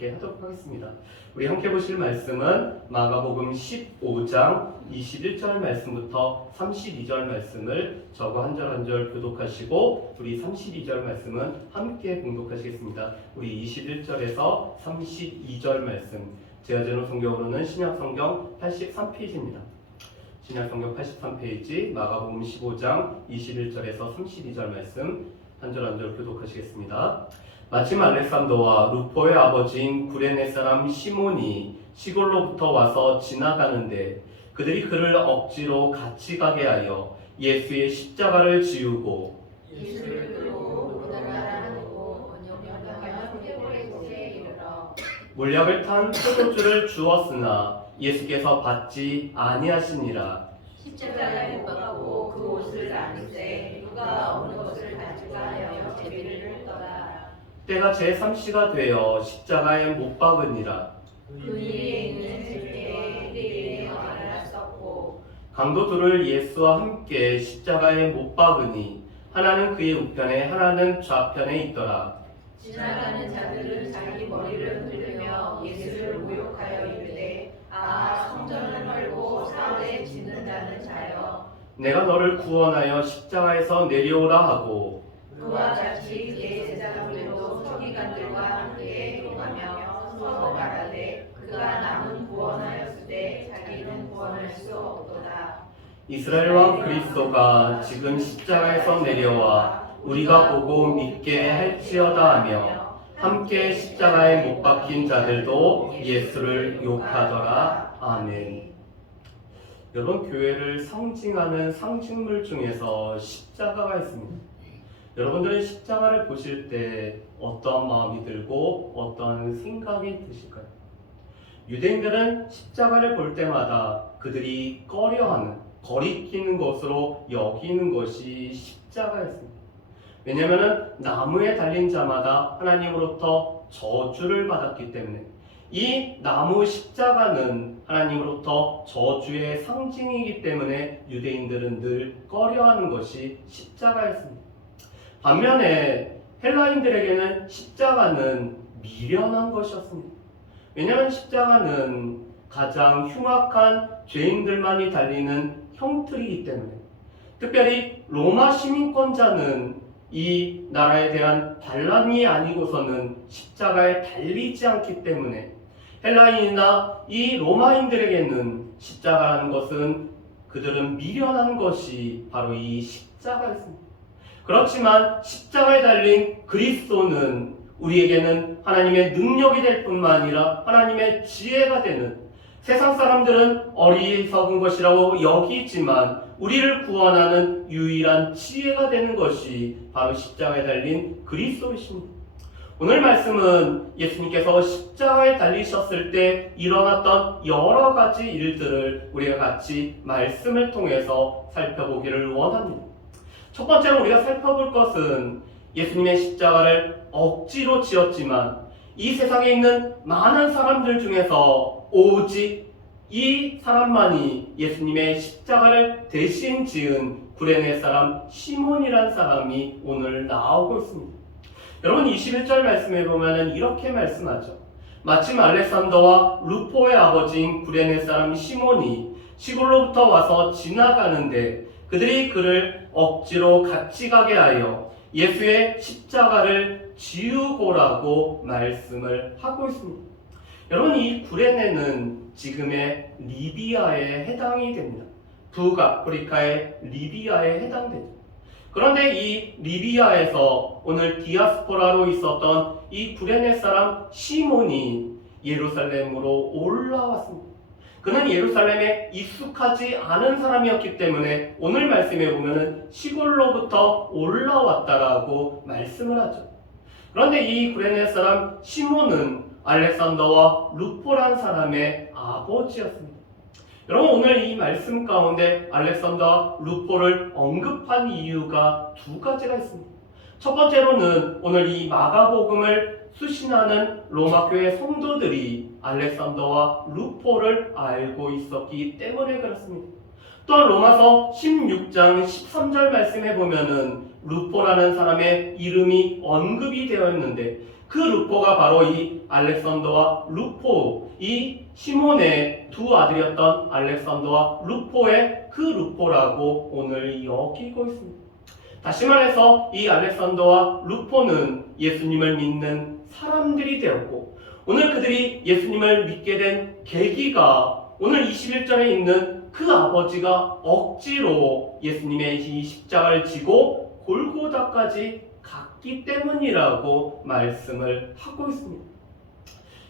이렇게 하도록 하겠습니다. 우리 함께 보실 말씀은 마가복음 15장 21절 말씀부터 32절 말씀을 저거 한 절 한 절 교독하시고 우리 32절 말씀은 함께 봉독하시겠습니다. 우리 21절에서 32절 말씀 제아제노 성경으로는 신약성경 83페이지입니다. 신약성경 83페이지 마가복음 15장 21절에서 32절 말씀 한 절 한 절 교독하시겠습니다. 마침 알렉산더와 루포의 아버지인 구레네 사람 시몬이 시골로부터 와서 지나가는데 그들이 그를 억지로 같이 가게 하여 예수의 십자가를 지우고 예수를 끌고 오다가 놓고 번역하여 세월의 곳에 이르러 몰약을 탄 포도주를 주었으나 예수께서 받지 아니하시니라. 십자가에 못 박고 그 옷을 나누되 누가 어느 것을 가져가 하여 제비를 뜯더라. 때가 제3시가 되어 십자가에 못 박으니라. 그 위에 있는 제비에 그에게 말하였었고 강도 둘을 예수와 함께 십자가에 못 박으니 하나는 그의 우편에 하나는 좌편에 있더라. 지나가는 자들은 자기 머리를 흔들며 예수를 모욕하여 이르되 아 성전을 헐고 사흘에 짓는다는 자여 내가 너를 구원하여 십자가에서 내려오라 하고 그와 같이 대제사장들도 서기관들과 함께 행동하며 서로 말하되 그가 남은 구원하였으되 자기는 구원할 수 없도다. 이스라엘 왕 그리스도가 지금 십자가에서 내려와 우리가 보고 믿게 할지어다 하며 함께 십자가에 못 박힌 자들도 예수를 욕하더라. 아멘. 여러분, 교회를 상징하는 상징물 중에서 십자가가 있습니다. 여러분들은 십자가를 보실 때 어떠한 마음이 들고 어떠한 생각이 드실까요? 유대인들은 십자가를 볼 때마다 그들이 꺼려하는, 거리끼는 것으로 여기는 것이 십자가였습니다. 왜냐하면 나무에 달린 자마다 하나님으로부터 저주를 받았기 때문에 이 나무 십자가는 하나님으로부터 저주의 상징이기 때문에 유대인들은 늘 꺼려하는 것이 십자가였습니다. 반면에 헬라인들에게는 십자가는 미련한 것이었습니다. 왜냐하면 십자가는 가장 흉악한 죄인들만이 달리는 형틀이기 때문에 특별히 로마 시민권자는 이 나라에 대한 반란이 아니고서는 십자가에 달리지 않기 때문에 헬라인이나 이 로마인들에게는 십자가라는 것은 그들은 미련한 것이 바로 이 십자가였습니다. 그렇지만 십자가에 달린 그리스도는 우리에게는 하나님의 능력이 될 뿐만 아니라 하나님의 지혜가 되는, 세상 사람들은 어리석은 것이라고 여기지만 우리를 구원하는 유일한 지혜가 되는 것이 바로 십자가에 달린 그리스도이십니다. 오늘 말씀은 예수님께서 십자가에 달리셨을 때 일어났던 여러 가지 일들을 우리가 같이 말씀을 통해서 살펴보기를 원합니다. 첫 번째로 우리가 살펴볼 것은 예수님의 십자가를 억지로 지었지만 이 세상에 있는 많은 사람들 중에서 오직 이 사람만이 예수님의 십자가를 대신 지은 구레네 사람 시몬이란 사람이 오늘 나오고 있습니다. 여러분 21절 말씀에 보면 이렇게 말씀하죠. 마침 알렉산더와 루포의 아버지인 구레네 사람 시몬이 시골로부터 와서 지나가는데 그들이 그를 억지로 같이 가게 하여 예수의 십자가를 지우고라고 말씀을 하고 있습니다. 여러분 이 구레네는 지금의 리비아에 해당이 됩니다. 북아프리카의 리비아에 해당되죠. 그런데 이 리비아에서 오늘 디아스포라로 있었던 이 구레네 사람 시몬이 예루살렘으로 올라왔습니다. 그는 예루살렘에 익숙하지 않은 사람이었기 때문에 오늘 말씀에 보면은 시골로부터 올라왔다라고 말씀을 하죠. 그런데 이 구레네 사람 시몬은 알렉산더와 루포란 사람의 아버지였습니다. 여러분 오늘 이 말씀 가운데 알렉산더와 루포를 언급한 이유가 두 가지가 있습니다. 첫 번째로는 오늘 이 마가복음을 수신하는 로마교회 성도들이 알렉산더와 루포를 알고 있었기 때문에 그렇습니다. 또한 로마서 16장 13절 말씀에 보면은 루포라는 사람의 이름이 언급이 되어 있는데 그 루포가 바로 이 알렉산더와 루포, 이 시몬의 두 아들이었던 알렉산더와 루포의 그 루포라고 오늘 여기고 있습니다. 다시 말해서 이 알렉산더와 루포는 예수님을 믿는 사람들이 되었고, 오늘 그들이 예수님을 믿게 된 계기가 오늘 21절에 있는 그 아버지가 억지로 예수님의 이 십자가를 지고 골고다까지 갔기 때문이라고 말씀을 하고 있습니다.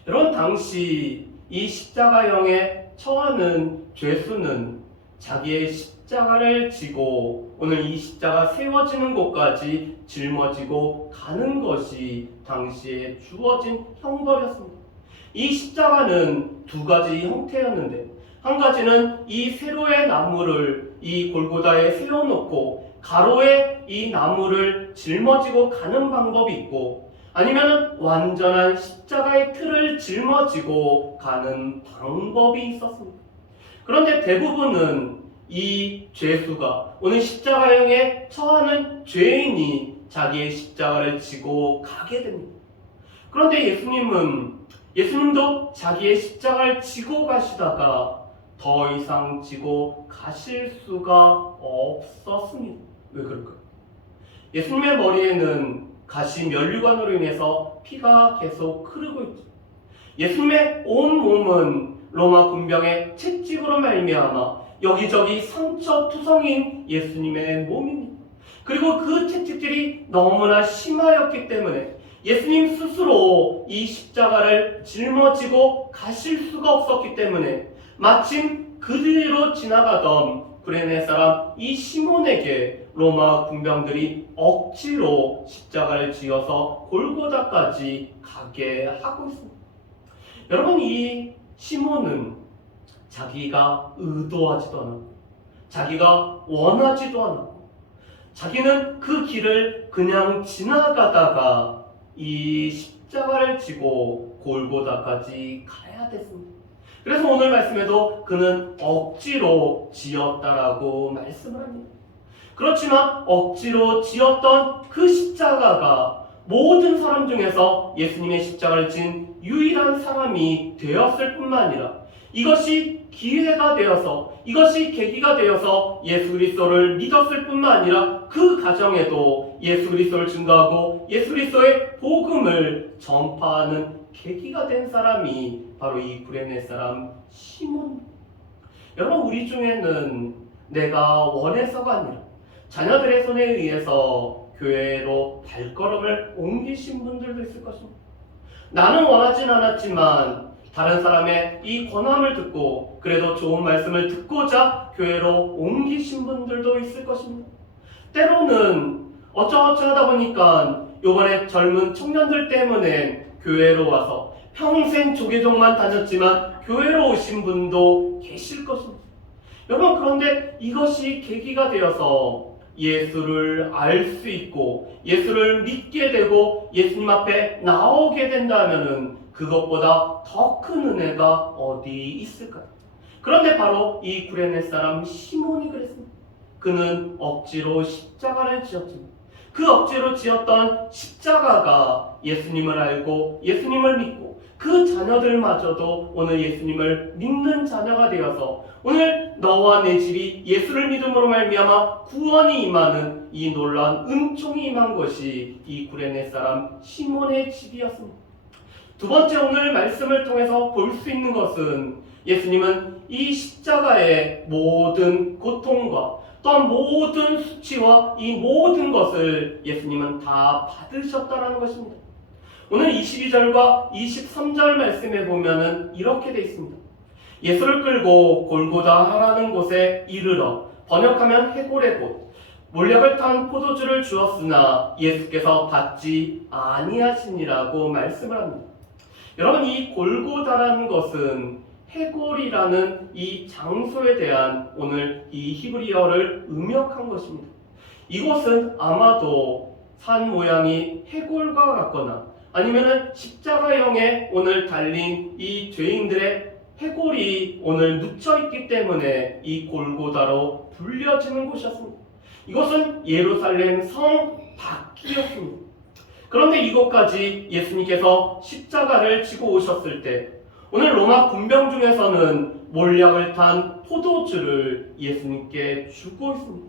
여러분, 당시 이 십자가형에 처하는 죄수는 자기의 십자가를 지고 오늘 이 십자가 세워지는 곳까지 짊어지고 가는 것이 당시에 주어진 형벌이었습니다. 이 십자가는 두 가지 형태였는데, 한 가지는 이 세로의 나무를 이 골고다에 세워놓고 가로에 이 나무를 짊어지고 가는 방법이 있고, 아니면 완전한 십자가의 틀을 짊어지고 가는 방법이 있었습니다. 그런데 대부분은 이 죄수가 오늘 십자가형에 처하는 죄인이 자기의 십자가를 지고 가게 됩니다. 그런데 예수님도 자기의 십자가를 지고 가시다가 더 이상 지고 가실 수가 없었습니다. 왜 그럴까요? 예수님의 머리에는 가시 면류관으로 인해서 피가 계속 흐르고 있죠. 예수님의 온 몸은 로마 군병의 채찍으로 말미암아 여기저기 상처투성인 예수님의 몸입니다. 그리고 그 채찍들이 너무나 심하였기 때문에 예수님 스스로 이 십자가를 짊어지고 가실 수가 없었기 때문에 마침 그 뒤로 지나가던 구레네 사람 이 시몬에게 로마 군병들이 억지로 십자가를 지어서 골고다까지 가게 하고 있습니다. 여러분, 이 시몬은 자기가 의도하지도 않았고 자기가 원하지도 않았고 자기는 그 길을 그냥 지나가다가 이 십자가를 지고 골고다까지 가야 됐습니다. 그래서 오늘 말씀에도 그는 억지로 지었다라고 말씀을 합니다. 그렇지만 억지로 지었던 그 십자가가 모든 사람 중에서 예수님의 십자가를 진 유일한 사람이 되었을 뿐만 아니라 이것이 기회가 되어서, 이것이 계기가 되어서 예수 그리스도를 믿었을 뿐만 아니라 그 가정에도 예수 그리스도를 증거하고 예수 그리스도의 복음을 전파하는 계기가 된 사람이 바로 이 구레네 사람 시몬. 여러분, 우리 중에는 내가 원해서가 아니라 자녀들의 손에 의해서 교회로 발걸음을 옮기신 분들도 있을 것입니다. 나는 원하진 않았지만 다른 사람의 이 권함을 듣고 그래도 좋은 말씀을 듣고자 교회로 옮기신 분들도 있을 것입니다. 때로는 어쩌어쩌 하다 보니까 요번에 젊은 청년들 때문에 교회로 와서 평생 조계종만 다녔지만 교회로 오신 분도 계실 것입니다. 여러분, 그런데 이것이 계기가 되어서 예수를 알 수 있고 예수를 믿게 되고 예수님 앞에 나오게 된다면은 그것보다 더 큰 은혜가 어디 있을까요? 그런데 바로 이 구레네 사람 시몬이 그랬습니다. 그는 억지로 십자가를 지었지만 그 억지로 지었던 십자가가 예수님을 알고 예수님을 믿고 그 자녀들마저도 오늘 예수님을 믿는 자녀가 되어서 오늘 너와 내 집이 예수를 믿음으로 말미암아 구원이 임하는 이 놀라운 은총이 임한 것이 이 구레네 사람 시몬의 집이었습니다. 두 번째, 오늘 말씀을 통해서 볼 수 있는 것은 예수님은 이 십자가의 모든 고통과 또한 모든 수치와 이 모든 것을 예수님은 다 받으셨다라는 것입니다. 오늘 22절과 23절 말씀에 보면은 이렇게 되어 있습니다. 예수를 끌고 골고다 하라는 곳에 이르러, 번역하면 해골의 곳, 몰약을 탄 포도주를 주었으나 예수께서 받지 아니하시니라고 말씀을 합니다. 여러분, 이 골고다라는 것은 해골이라는 이 장소에 대한 오늘 이 히브리어를 음역한 것입니다. 이곳은 아마도 산 모양이 해골과 같거나 아니면은 십자가형에 오늘 달린 이 죄인들의 해골이 오늘 묻혀있기 때문에 이 골고다로 불려지는 곳이었습니다. 이것은 예루살렘 성 밖이었습니다. 그런데 이것까지 예수님께서 십자가를 지고 오셨을 때 오늘 로마 군병 중에서는 몰약을 탄 포도주를 예수님께 주고 있습니다.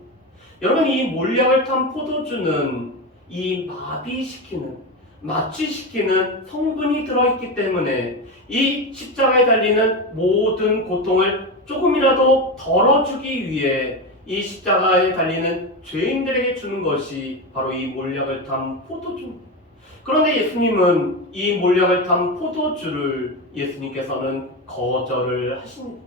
여러분, 이 몰약을 탄 포도주는 이 마비시키는, 마취시키는 성분이 들어있기 때문에 이 십자가에 달리는 모든 고통을 조금이라도 덜어주기 위해 이 십자가에 달리는 죄인들에게 주는 것이 바로 이 몰약을 탄 포도주입니다. 그런데 예수님은 이 몰약을 탄 포도주를 예수님께서는 거절을 하십니다.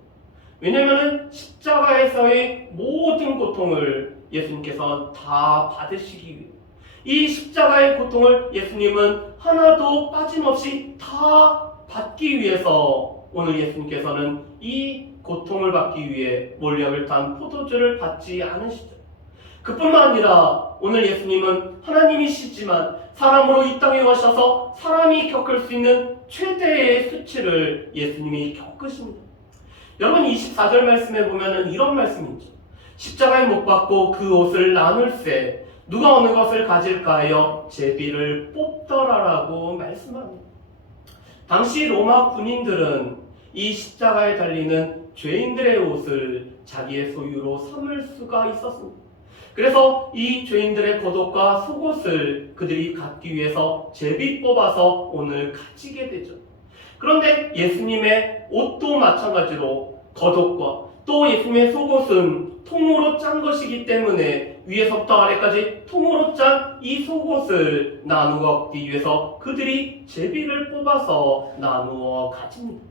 왜냐하면 십자가에서의 모든 고통을 예수님께서 다 받으시기 위해, 이 십자가의 고통을 예수님은 하나도 빠짐없이 다 받기 위해서 오늘 예수님께서는 이 고통을 받기 위해 몰약을 탄 포도주를 받지 않으시죠. 그뿐만 아니라 오늘 예수님은 하나님이시지만 사람으로 이 땅에 오셔서 사람이 겪을 수 있는 최대의 수치를 예수님이 겪으십니다. 여러분, 24절 말씀에 보면 이런 말씀이 있죠. 십자가에 못 박고 그 옷을 나눌세 누가 어느 것을 가질까 하여 제비를 뽑더라라고 말씀합니다. 당시 로마 군인들은 이 십자가에 달리는 죄인들의 옷을 자기의 소유로 삼을 수가 있었습니다. 그래서 이 죄인들의 겉옷과 속옷을 그들이 갖기 위해서 제비 뽑아서 오늘 가지게 되죠. 그런데 예수님의 옷도 마찬가지로 겉옷과 또 예수님의 속옷은 통으로 짠 것이기 때문에 위에서부터 아래까지 통으로 짠 이 속옷을 나누어 갖기 위해서 그들이 제비를 뽑아서 나누어 가집니다.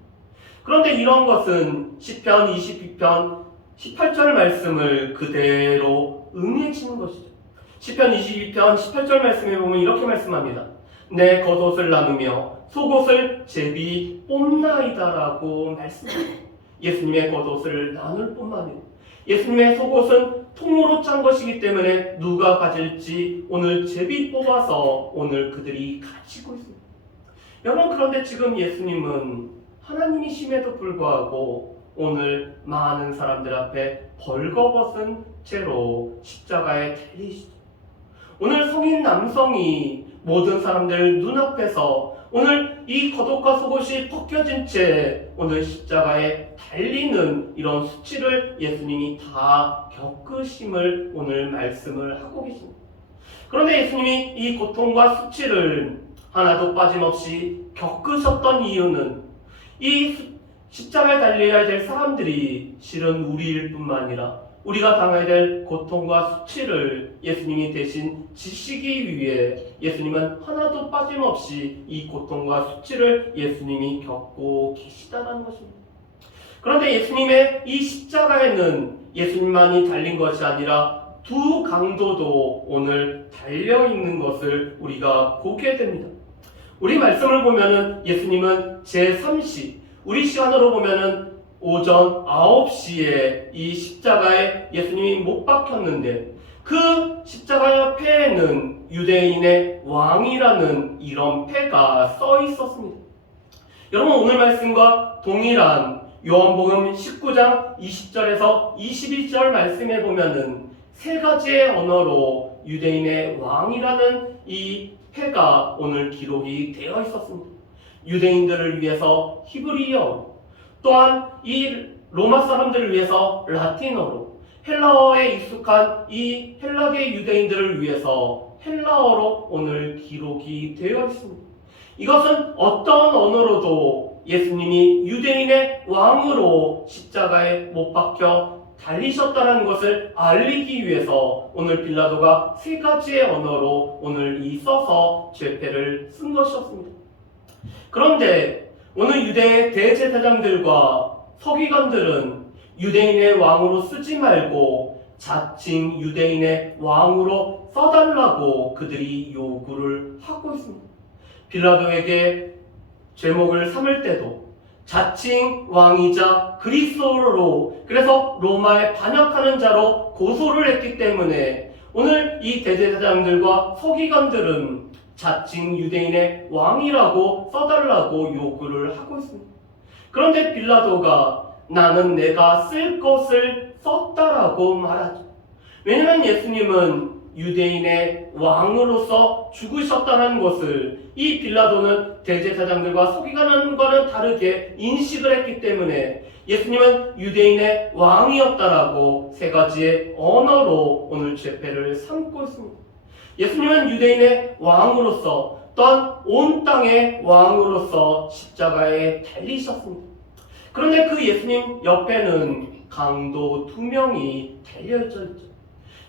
그런데 이런 것은 시편 22편 18절 말씀을 그대로 응해치는 것이죠. 시편 22편 18절 말씀에 보면 이렇게 말씀합니다. 내 겉옷을 나누며 속옷을 제비 뽑나이다라고 말씀합니다. 예수님의 겉옷을 나눌 뿐만 아니라 예수님의 속옷은 통으로 짠 것이기 때문에 누가 가질지 오늘 제비 뽑아서 오늘 그들이 가지고 있습니다. 여러분, 그런데 지금 예수님은 하나님이심에도 불구하고 오늘 많은 사람들 앞에 벌거벗은 채로 십자가에 달리시죠. 오늘 성인 남성이 모든 사람들 눈앞에서 오늘 이 겉옷과 속옷이 벗겨진 채 오늘 십자가에 달리는 이런 수치를 예수님이 다 겪으심을 오늘 말씀을 하고 계십니다. 그런데 예수님이 이 고통과 수치를 하나도 빠짐없이 겪으셨던 이유는 이 십자가에 달려야 될 사람들이 실은 우리일 뿐만 아니라 우리가 당해야 될 고통과 수치를 예수님이 대신 지시기 위해 예수님은 하나도 빠짐없이 이 고통과 수치를 예수님이 겪고 계시다는 것입니다. 그런데 예수님의 이 십자가에는 예수님만이 달린 것이 아니라 두 강도도 오늘 달려있는 것을 우리가 보게 됩니다. 우리 말씀을 보면은 예수님은 제3시, 우리 시간으로 보면은 오전 9시에 이 십자가에 예수님이 못 박혔는데 그 십자가 폐에는 유대인의 왕이라는 이런 폐가 써 있었습니다. 여러분, 오늘 말씀과 동일한 요한복음 19장 20절에서 22절 말씀에 보면은 세 가지의 언어로 유대인의 왕이라는 이 폐가 오늘 기록이 되어 있었습니다. 유대인들을 위해서 히브리어, 또한 이 로마 사람들을 위해서 라틴어로, 헬라어에 익숙한 이 헬라계 유대인들을 위해서 헬라어로 오늘 기록이 되어 있습니다. 이것은 어떤 언어로도 예수님이 유대인의 왕으로 십자가에 못 박혀 달리셨다는 것을 알리기 위해서 오늘 빌라도가 세 가지의 언어로 오늘 이 써서 죄패를 쓴 것이었습니다. 그런데 오늘 유대의 대제사장들과 서기관들은 유대인의 왕으로 쓰지 말고 자칭 유대인의 왕으로 써달라고 그들이 요구를 하고 있습니다. 빌라도에게 제목을 삼을 때도 자칭 왕이자 그리스도로, 그래서 로마에 반역하는 자로 고소를 했기 때문에 오늘 이 대제사장들과 서기관들은 자칭 유대인의 왕이라고 써달라고 요구를 하고 있습니다. 그런데 빌라도가 나는 내가 쓸 것을 썼다라고 말하죠. 왜냐하면 예수님은 유대인의 왕으로서 죽으셨다는 것을 이 빌라도는 대제사장들과 서기관과는 다르게 인식을 했기 때문에 예수님은 유대인의 왕이었다라고 세 가지의 언어로 오늘 죄패를 삼고 있습니다. 예수님은 유대인의 왕으로서 또한 온 땅의 왕으로서 십자가에 달리셨습니다. 그런데 그 예수님 옆에는 강도 2명이 달려있죠.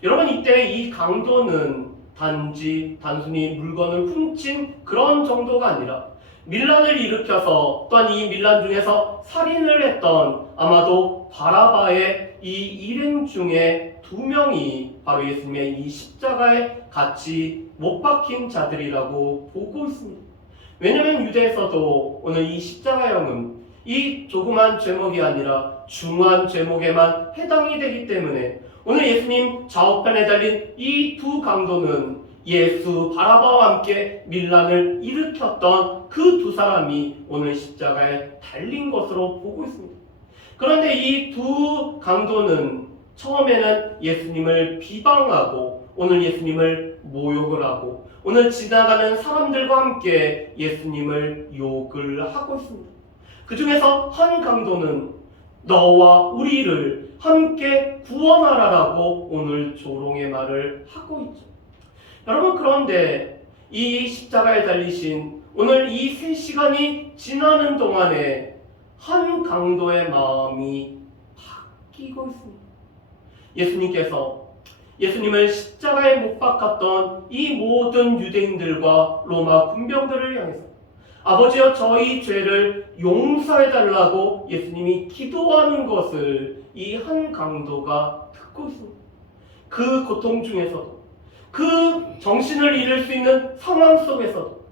여러분, 이때 이 강도는 단순히 물건을 훔친 그런 정도가 아니라 밀란을 일으켜서 또한 이 밀란 중에서 살인을 했던 아마도 바라바의 이 일행 중에 2명이 바로 예수님의 이 십자가에 같이 못 박힌 자들이라고 보고 있습니다. 왜냐하면 유대에서도 오늘 이 십자가형은 이 조그만 죄목이 아니라 중한 죄목에만 해당이 되기 때문에 오늘 예수님 좌우편에 달린 이 2 강도는 예수 바라바와 함께 밀란을 일으켰던 그 2 사람이 오늘 십자가에 달린 것으로 보고 있습니다. 그런데 이 2 강도는 처음에는 예수님을 비방하고 오늘 예수님을 모욕을 하고 오늘 지나가는 사람들과 함께 예수님을 욕을 하고 있습니다. 그 중에서 한 강도는 너와 우리를 함께 구원하라라고 오늘 조롱의 말을 하고 있죠. 여러분, 그런데 이 십자가에 달리신 오늘 이 3시간이 지나는 동안에 한 강도의 마음이 바뀌고 있습니다. 예수님께서 예수님을 십자가에 못 박았던 이 모든 유대인들과 로마 군병들을 향해서 아버지여 저희 죄를 용서해달라고 예수님이 기도하는 것을 이 한 강도가 듣고 있습니다. 그 고통 중에서도 그 정신을 잃을 수 있는 상황 속에서도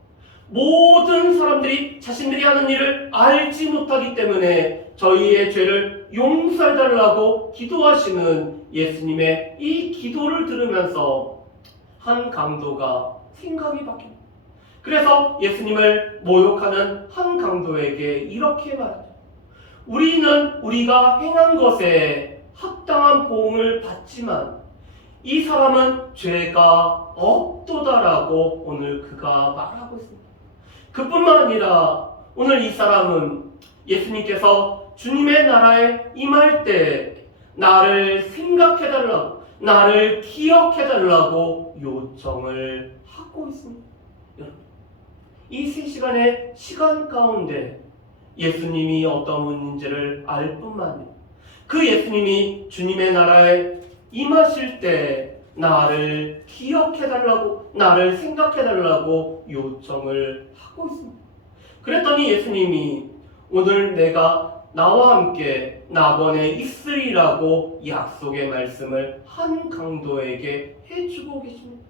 모든 사람들이 자신들이 하는 일을 알지 못하기 때문에 저희의 죄를 용서해달라고 기도하시는 예수님의 이 기도를 들으면서 한 강도가 생각이 바뀝니다. 그래서 예수님을 모욕하는 한 강도에게 이렇게 말하죠. 우리는 우리가 행한 것에 합당한 보응을 받지만 이 사람은 죄가 없도다라고 오늘 그가 말하고 있습니다. 그뿐만 아니라 오늘 이 사람은 예수님께서 주님의 나라에 임할 때 나를 생각해달라고, 나를 기억해달라고 요청을 하고 있습니다. 여러분, 이 3시간의 시간 가운데 예수님이 어떤 분인지를 알 뿐만 아니라 그 예수님이 주님의 나라에 임하실 때 나를 기억해달라고, 나를 생각해달라고 요청을 하고 있습니다. 그랬더니 예수님이 오늘 내가 나와 함께 낙원에 있으리라고 약속의 말씀을 한 강도에게 해주고 계십니다.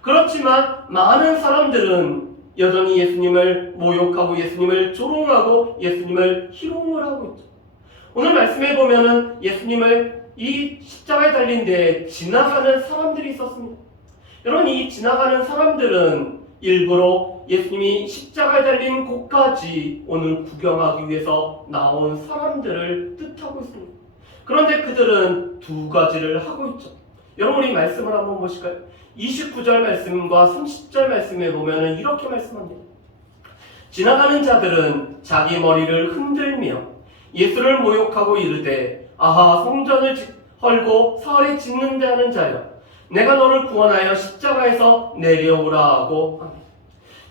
그렇지만 많은 사람들은 여전히 예수님을 모욕하고 예수님을 조롱하고 예수님을 희롱을 하고 있죠. 오늘 말씀에 보면은 예수님을 이 십자가에 달린 데에 지나가는 사람들이 있었습니다. 여러분, 이 지나가는 사람들은 일부러 예수님이 십자가에 달린 곳까지 오늘 구경하기 위해서 나온 사람들을 뜻하고 있습니다. 그런데 그들은 2가지를 하고 있죠. 여러분, 이 말씀을 한번 보실까요? 29절 말씀과 30절 말씀에 보면 이렇게 말씀합니다. 지나가는 자들은 자기 머리를 흔들며 예수를 모욕하고 이르되 아하, 성전을 헐고 사흘에 짓는다 하는 자여, 내가 너를 구원하여 십자가에서 내려오라 하고 합니다.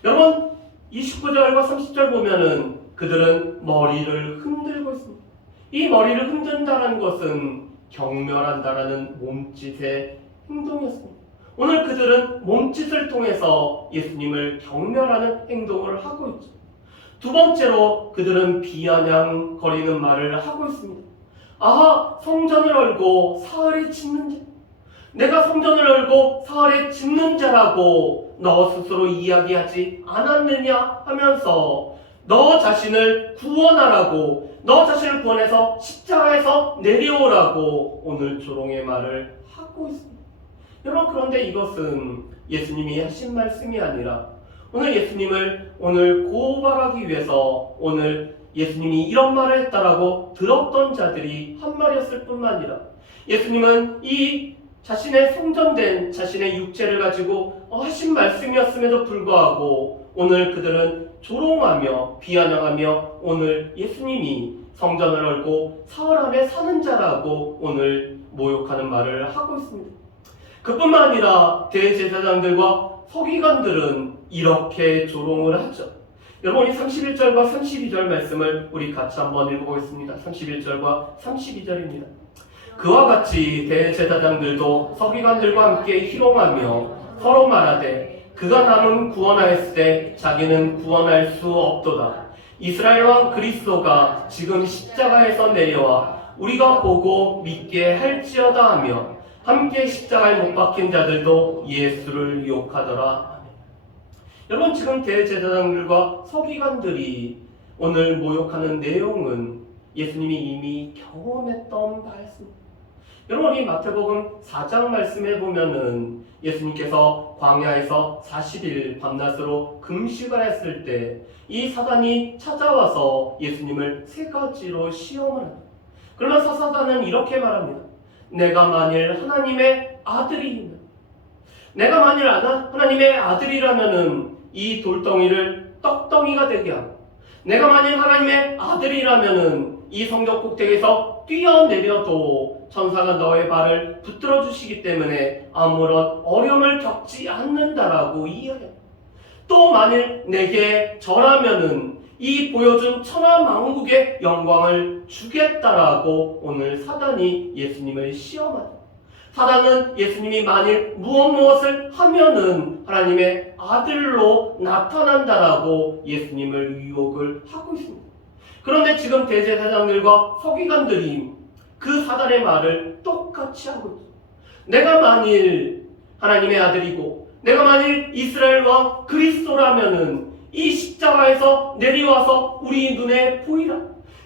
여러분, 29절과 30절 보면은 그들은 머리를 흔들고 있습니다. 이 머리를 흔든다는 것은 경멸한다라는 몸짓의 행동이었습니다. 오늘 그들은 몸짓을 통해서 예수님을 경멸하는 행동을 하고 있죠. 2번째로 그들은 비아냥거리는 말을 하고 있습니다. 아하, 성전을 헐고 사흘에 짓는 자, 내가 성전을 헐고 사흘에 짓는 자라고 너 스스로 이야기하지 않았느냐 하면서 너 자신을 구원하라고, 너 자신을 구원해서 십자가에서 내려오라고 오늘 조롱의 말을 하고 있습니다. 여러분, 그런데 이것은 예수님이 하신 말씀이 아니라 오늘 예수님을 오늘 고발하기 위해서 오늘 예수님이 이런 말을 했다라고 들었던 자들이 한 말이었을 뿐만 아니라 예수님은 이 자신의 성전된 자신의 육체를 가지고 하신 말씀이었음에도 불구하고 오늘 그들은 조롱하며 비아냥하며 오늘 예수님이 성전을 헐고 사흘 안에 사는 자라고 오늘 모욕하는 말을 하고 있습니다. 그뿐만 아니라 대제사장들과 서기관들은 이렇게 조롱을 하죠. 여러분, 이 31절과 32절 말씀을 우리 같이 한번 읽어보겠습니다. 31절과 32절입니다. 그와 같이 대제사장들도 서기관들과 함께 희롱하며 서로 말하되 그가 남은 구원하였을 때 자기는 구원할 수 없도다. 이스라엘 왕 그리스도가 지금 십자가에서 내려와 우리가 보고 믿게 할지어다 하며 함께 십자가에 못 박힌 자들도 예수를 욕하더라. 여러분, 지금 대제사장들과 서기관들이 오늘 모욕하는 내용은 예수님이 이미 경험했던 바였습니다. 여러분, 이 마태복음 4장 말씀에 보면은 예수님께서 광야에서 40일 밤낮으로 금식을 했을 때 이 사단이 찾아와서 예수님을 세 가지로 시험을 합니다. 그러면서 사단은 이렇게 말합니다. 내가 만일 하나님의 아들이면, 내가 만일 하나님의 아들이라면은 이 돌덩이를 떡덩이가 되게 하고, 내가 만일 하나님의 아들이라면은 이 성전 꼭대기에서 뛰어내려도 천사가 너의 발을 붙들어 주시기 때문에 아무런 어려움을 겪지 않는다라고 이야기합니다. 또 만일 내게 절하면은 이 보여준 천하만국의 영광을 주겠다라고 오늘 사단이 예수님을 시험하죠. 사단은 예수님이 만일 무엇을 하면은 하나님의 아들로 나타난다라고 예수님을 유혹을 하고 있습니다. 그런데 지금 대제사장들과 서기관들이 그 사단의 말을 똑같이 하고 있습니다. 내가 만일 하나님의 아들이고 내가 만일 이스라엘 왕 그리스도라면은 이 십자가에서 내려와서 우리 눈에 보이라.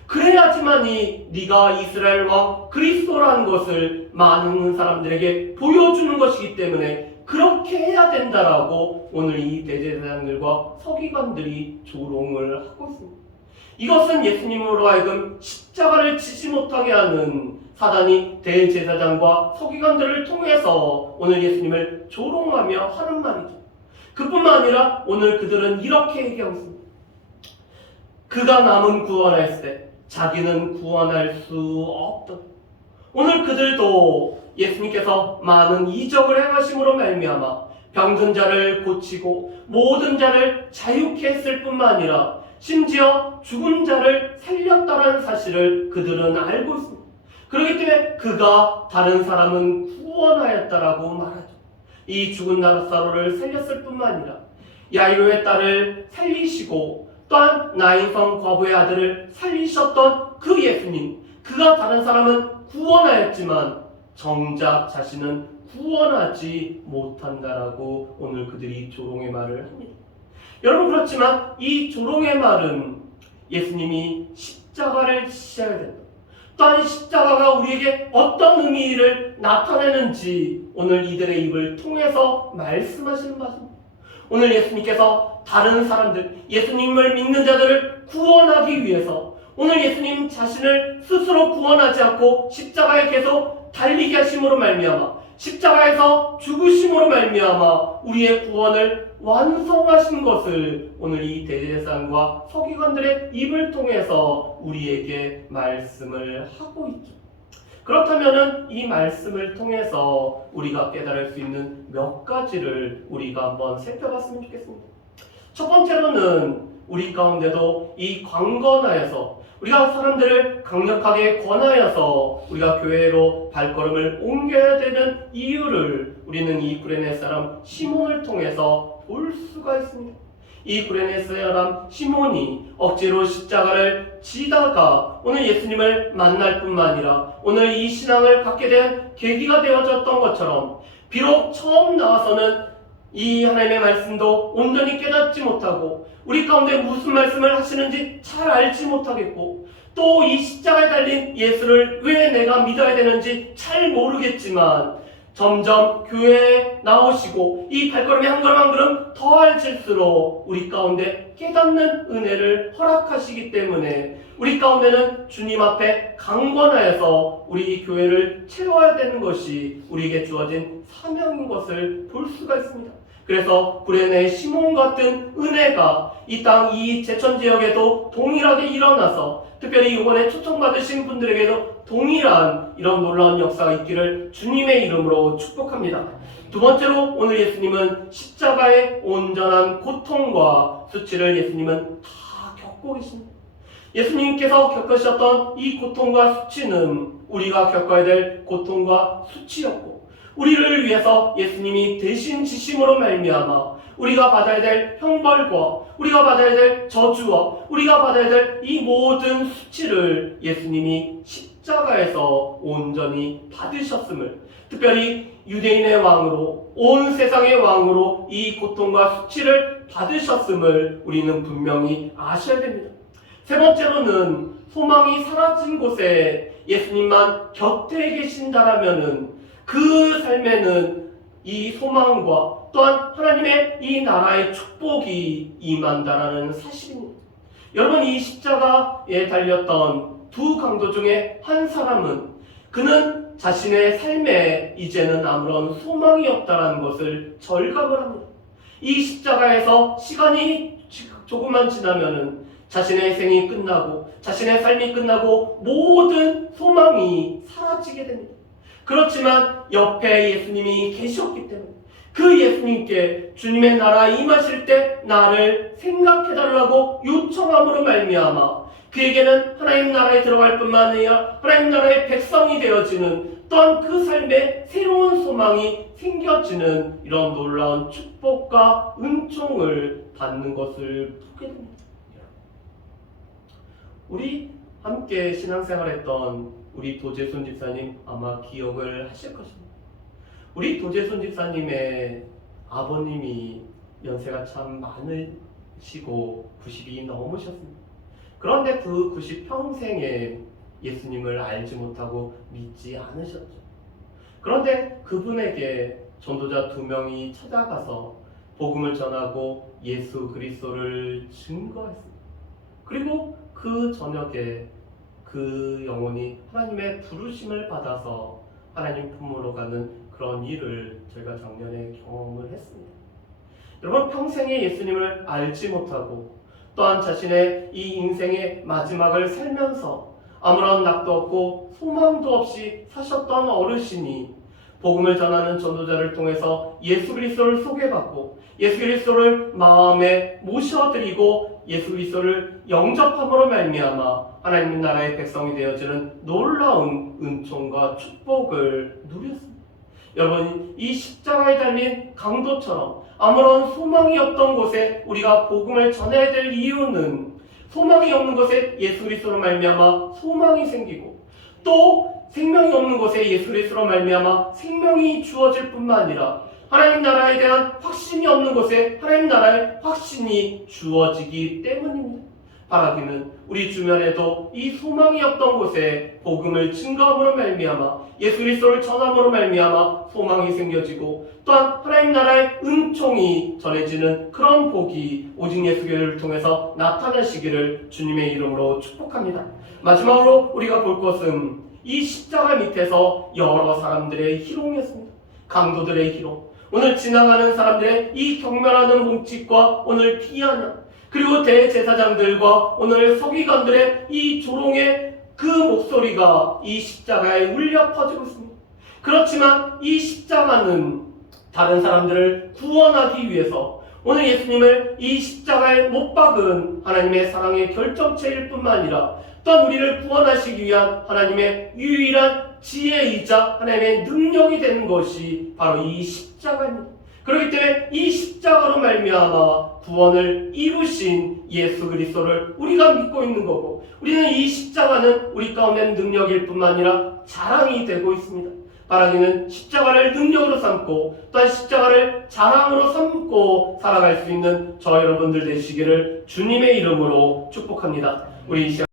그래야지만이 네가 이스라엘 왕 그리스도라는 것을 많은 사람들에게 보여주는 것이기 때문에 그렇게 해야 된다라고 오늘 이 대제사장들과 서기관들이 조롱을 하고 있습니다. 이것은 예수님으로 하여금 십자가를 지지 못하게 하는 사단이 대제사장과 서기관들을 통해서 오늘 예수님을 조롱하며 하는 말이죠. 그뿐만 아니라 오늘 그들은 이렇게 얘기하고 있습니다. 그가 남은 구원했을 때 자기는 구원할 수 없다. 오늘 그들도 예수님께서 많은 이적을 행하심으로 말미암아 병든 자를 고치고 모든 자를 자유케 했을 뿐만 아니라 심지어 죽은 자를 살렸다는 사실을 그들은 알고 있습니다. 그렇기 때문에 그가 다른 사람은 구원하였다라고 말하죠. 이 죽은 나사로를 살렸을 뿐만 아니라 야이로의 딸을 살리시고 또한 나인성 과부의 아들을 살리셨던 그 예수님, 그가 다른 사람은 구원하였지만 정작 자신은 구원하지 못한다라고 오늘 그들이 조롱의 말을 합니다. 여러분, 그렇지만 이 조롱의 말은 예수님이 십자가를 지셔야 된다. 또한 십자가가 우리에게 어떤 의미를 나타내는지 오늘 이들의 입을 통해서 말씀하시는 것입니다. 오늘 예수님께서 다른 사람들, 예수님을 믿는 자들을 구원하기 위해서 오늘 예수님 자신을 스스로 구원하지 않고 십자가에 계속 달리게 하심으로 말미암아 십자가에서 죽으심으로 말미암아 우리의 구원을 완성하신 것을 오늘 이 대제사장과 서기관들의 입을 통해서 우리에게 말씀을 하고 있죠. 그렇다면 이 말씀을 통해서 우리가 깨달을 수 있는 몇 가지를 우리가 한번 살펴봤으면 좋겠습니다. 첫 번째로는 우리 가운데도 이 강건하여서 우리가 사람들을 강력하게 권하여서 우리가 교회로 발걸음을 옮겨야 되는 이유를 우리는 이 구레네 사람 시몬을 통해서 볼 수가 있습니다. 이 구레네 사람 시몬이 억지로 십자가를 지다가 오늘 예수님을 만날 뿐만 아니라 오늘 이 신앙을 갖게 된 계기가 되어졌던 것처럼 비록 처음 나와서는 이 하나님의 말씀도 온전히 깨닫지 못하고 우리 가운데 무슨 말씀을 하시는지 잘 알지 못하겠고 또 이 십자가에 달린 예수를 왜 내가 믿어야 되는지 잘 모르겠지만 점점 교회에 나오시고 이 발걸음이 한 걸음 한 걸음 더할질수록 우리 가운데 깨닫는 은혜를 허락하시기 때문에 우리 가운데는 주님 앞에 강권하여서 우리 교회를 채워야 되는 것이 우리에게 주어진 사명인 것을 볼 수가 있습니다. 그래서 구레네 시몬 같은 은혜가 이 땅 이 제천 지역에도 동일하게 일어나서 특별히 이번에 초청받으신 분들에게도 동일한 이런 놀라운 역사가 있기를 주님의 이름으로 축복합니다. 두 번째로 오늘 예수님은 십자가의 온전한 고통과 수치를 예수님은 다 겪고 계십니다. 예수님께서 겪으셨던 이 고통과 수치는 우리가 겪어야 될 고통과 수치였고 우리를 위해서 예수님이 대신 지심으로 말미암아 우리가 받아야 될 형벌과 우리가 받아야 될 저주와 우리가 받아야 될 이 모든 수치를 예수님이 십자가에서 온전히 받으셨음을, 특별히 유대인의 왕으로 온 세상의 왕으로 이 고통과 수치를 받으셨음을 우리는 분명히 아셔야 됩니다. 세 번째로는 소망이 사라진 곳에 예수님만 곁에 계신다라면은 그 삶에는 이 소망과 또한 하나님의 이 나라의 축복이 임한다라는 사실입니다. 여러분, 이 십자가에 달렸던 두 강도 중에 한 사람은 그는 자신의 삶에 이제는 아무런 소망이 없다라는 것을 절감을 합니다. 이 십자가에서 시간이 조금만 지나면은 자신의 생이 끝나고 자신의 삶이 끝나고 모든 소망이 사라지게 됩니다. 그렇지만 옆에 예수님이 계셨기 때문에 그 예수님께 주님의 나라 임하실 때 나를 생각해달라고 요청함으로 말미암아 그에게는 하나님 나라에 들어갈 뿐만 아니라 하나님 나라의 백성이 되어지는 또한 그 삶에 새로운 소망이 생겨지는 이런 놀라운 축복과 은총을 받는 것을 보게 됩니다. 우리 함께 신앙생활했던 우리 도재순 집사님 아마 기억을 하실 것입니다. 우리 도재순 집사님의 아버님이 연세가 참 많으시고 90이 넘으셨습니다. 그런데 그 90평생에 예수님을 알지 못하고 믿지 않으셨죠. 그런데 그분에게 전도자 2명이 찾아가서 복음을 전하고 예수 그리스도를 증거했습니다. 그리고 그 저녁에 그 영혼이 하나님의 부르심을 받아서 하나님 품으로 가는 그런 일을 저희가 작년에 경험을 했습니다. 여러분, 평생에 예수님을 알지 못하고 또한 자신의 이 인생의 마지막을 살면서 아무런 낙도 없고 소망도 없이 사셨던 어르신이 복음을 전하는 전도자를 통해서 예수 그리스도를 소개받고 예수 그리스도를 마음에 모셔드리고 예수 그리스도를 영접함으로 말미암아 하나님 나라의 백성이 되어지는 놀라운 은총과 축복을 누렸습니다. 여러분, 이 십자가에 달린 강도처럼 아무런 소망이 없던 곳에 우리가 복음을 전해야 될 이유는 소망이 없는 곳에 예수 그리스도로 말미암아 소망이 생기고 또 생명이 없는 곳에 예수 그리스도로 말미암아 생명이 주어질 뿐만 아니라 하나님 나라에 대한 확신이 없는 곳에 하나님 나라의 확신이 주어지기 때문입니다. 바라기는 우리 주변에도 이 소망이 없던 곳에 복음을 증거함으로 말미암아 예수 그리스도를 전함으로 말미암아 소망이 생겨지고 또한 하나님 나라의 은총이 전해지는 그런 복이 오직 예수교회를 통해서 나타나시기를 주님의 이름으로 축복합니다. 마지막으로 우리가 볼 것은 이 십자가 밑에서 여러 사람들의 희롱이었습니다. 강도들의 희롱, 오늘 지나가는 사람들의 이 경멸하는 몸짓과 오늘 비아냥, 그리고 대제사장들과 오늘 서기관들의 이 조롱의 그 목소리가 이 십자가에 울려 퍼지고 있습니다. 그렇지만 이 십자가는 다른 사람들을 구원하기 위해서 오늘 예수님을 이 십자가에 못 박은 하나님의 사랑의 결정체일 뿐만 아니라 또한 우리를 구원하시기 위한 하나님의 유일한 지혜이자 하나님의 능력이 되는 것이 바로 이 십자가입니다. 그렇기 때문에 이 십자가로 말미암아 구원을 이루신 예수 그리스도를 우리가 믿고 있는 거고 우리는 이 십자가는 우리 가운데 능력일 뿐만 아니라 자랑이 되고 있습니다. 바라기는 십자가를 능력으로 삼고 또한 십자가를 자랑으로 삼고 살아갈 수 있는 저 여러분들 되시기를 주님의 이름으로 축복합니다. 우리 이 시간